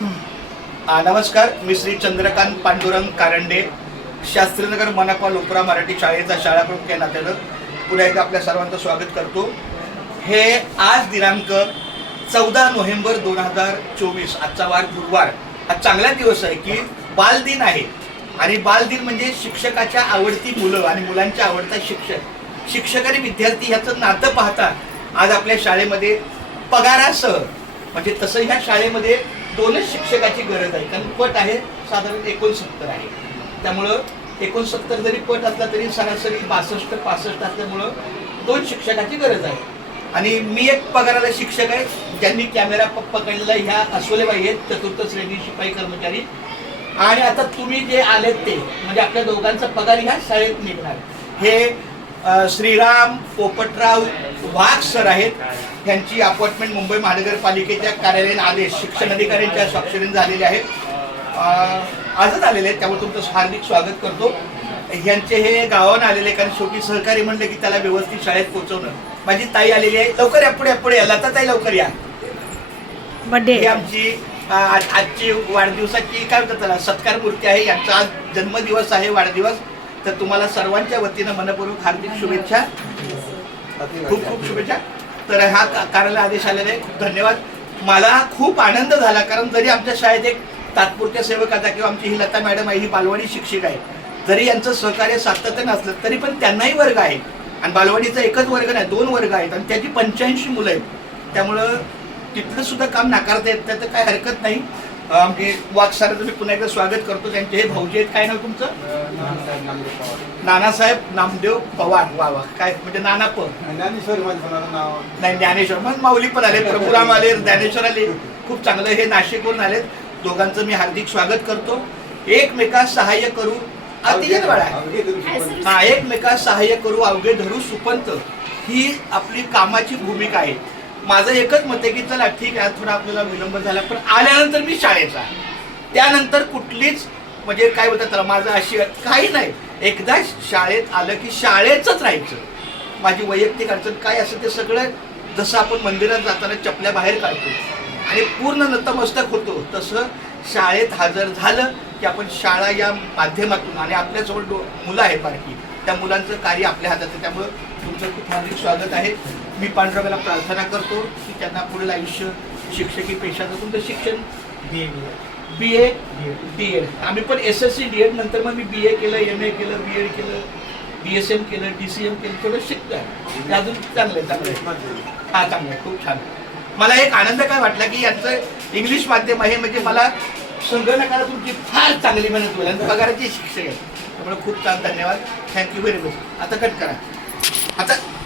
नमस्कार, मी श्री चंद्रकांत पांडुरंग कारंडे, शास्त्रीनगर मनपा लोकरा मराठी शाळेचा शाळा प्रमुख या नात्यानं पुन्हा एकदा आपल्या सर्वांचं स्वागत करतो. हे आज दिनांक 14 नोव्हेंबर 2024, आजचा वार गुरुवार. हा चांगला दिवस आहे की बालदिन आहे. आणि बालदिन म्हणजे शिक्षकाच्या आवडती मुलं आणि मुलांच्या आवडता शिक्षक, शिक्षक आणि विद्यार्थी ह्याचं नातं पाहता आज आपल्या शाळेमध्ये पगारासह, म्हणजे तसं ह्या शाळेमध्ये दोनच शिक्षकाची गरज आहे. कारण पट आहे साधारण 69 आहे. त्यामुळं 69 जरी पट असला तरी सरासरी 62-65 असल्यामुळं 2 शिक्षकाची गरज आहे. आणि मी एक पगाराला शिक्षक आहे, ज्यांनी कॅमेरा पकडलेला ह्या अस्वलेबाई आहेत, 4th श्रेणी शिपाई कर्मचारी. आणि आता तुम्ही जे आलेत ते म्हणजे आपल्या दोघांचा पगार ह्या शाळेत निघणार. हे श्रीराम पोपटराव वाघ सर आहेत. त्यांची अपॉइंटमेंट मुंबई महानगरपालिकेच्या कार्यालयीन आदेश शिक्षण अधिकाऱ्यांच्या स्वाक्षरीने झालेले आहेत. आजच आलेले आहेत, त्यामुळे तुमचं हार्दिक स्वागत करतो. यांचे हे गावावर आलेले, कारण शेवटी सहकारी म्हणलं की त्याला व्यवस्थित शाळेत पोहोचवणं. माझी ताई आलेली आहे, लवकर या, पुढे पुढे या, लता ताई लवकर या. ही आमची आजची वाढदिवसाची काय म्हणतात त्याला सत्कार मूर्ती आहे. यांचा आज जन्मदिवस आहे, वाढदिवस. तर तुम्हाला सर्वांच्या वतीनं मनपूर्वक हार्दिक शुभेच्छा, खूप खूप शुभेच्छा. तर हा कार्यालय आदेश आलेला आहे, खूप धन्यवाद. मला खूप आनंद झाला, कारण जरी आमच्या शाळेत एक तात्पुरत्या सेवकाचा किंवा आमची ही लता मॅडम आहे, ही बालवाडी शिक्षिका आहे, जरी यांचं सहकार्य सातत्यानं नसलं तरी पण त्यांनाही वर्ग आहे. आणि बालवाडीचा एकच वर्ग नाही, 2 वर्ग आहेत आणि त्याची 85 मुलं आहेत. त्यामुळं तिथलं सुद्धा काम नाकारता येत नाही, तर काय हरकत नाही. आमचे वाघ सरांचं मी पुन्हा एकदा स्वागत करतो. त्यांचे हे भाऊजी आहेत, काय नाव तुमचं? नानासाहेब नामदेव पवार. वा वा, काय म्हणजे नाना ज्ञानेश्वर नाही, ज्ञानेश्वर मग माऊली पण आले, प्रभुराम आले, ज्ञानेश्वर आले. खूप चांगलं. हे नाशिकवरून आलेत. दोघांचं मी हार्दिक स्वागत करतो. एकमेकास सहाय्य करू अतिशय बाळा. हा, एकमेकास सहाय्य करू अवघे धरू सुपंत, ही आपली कामाची भूमिका आहे. माझं एकच मत आहे की चला ठीक आहे, थोडा आपल्याला विलंब झाला, पण आल्यानंतर मी शाळेचा, त्यानंतर कुठलीच म्हणजे काय होतं त्याला माझं अशी काही नाही. एकदा शाळेत आलं की शाळेचंच राहायचं. माझी वैयक्तिक अडचण काय असेल ते सगळं, जसं आपण मंदिरात जाताना चपल्या बाहेर काढतो आणि पूर्ण नतमस्तक होतो, तसं शाळेत हजर झालं की आपण शाळा या माध्यमातून, आणि आपल्याजवळ मुलं आहेत बारकी, त्या मुलांचं कार्य आपल्या हातात आहे. त्यामुळं तुमचं खूप हार्दिक स्वागत आहे. मी पांडुरंगाला प्रार्थना करतो की त्यांना पुढील आयुष्य शिक्षकी पेशाचं, तुमचं शिक्षण BA DED, आम्ही पण SSC DED, नंतर मग मी BA केलं, MA केलं, BEd केलं, BSM केलं, DCM केलं, थोडं शिकतोय. ते अजून चांगलं आहे. हा, चांगलं आहे, खूप छान. मला एक आनंद काय वाटला की यांचं इंग्लिश माध्यम आहे, म्हणजे मला संगणकाला तुमची फार चांगली मेहनत होईल आणि पगाराची शिक्षक आहे. त्यामुळे खूप छान, धन्यवाद, थँक्यू व्हेरी मच. आता कट करा. आता